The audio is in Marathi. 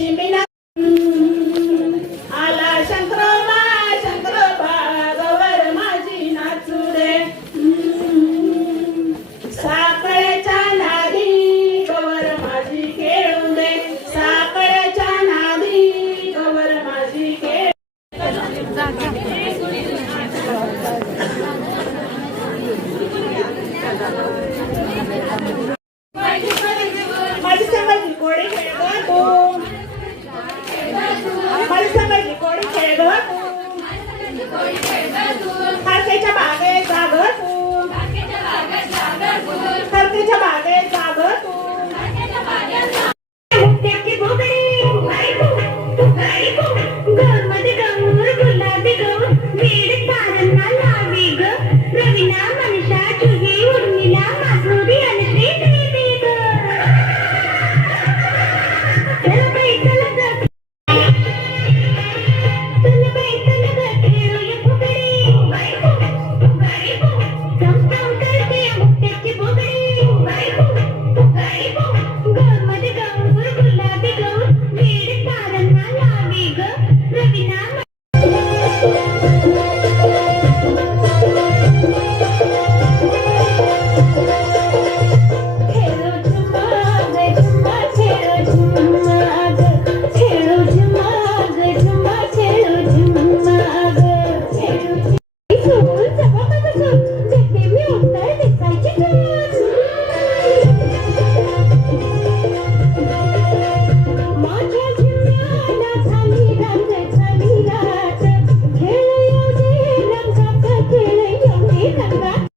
लक्ष्मीला आला शंकरोबा शंकरोबा गवर माझी नाचू दे साखळेच्या नादी गवर खेळतो. त्याच्या बागेत जाग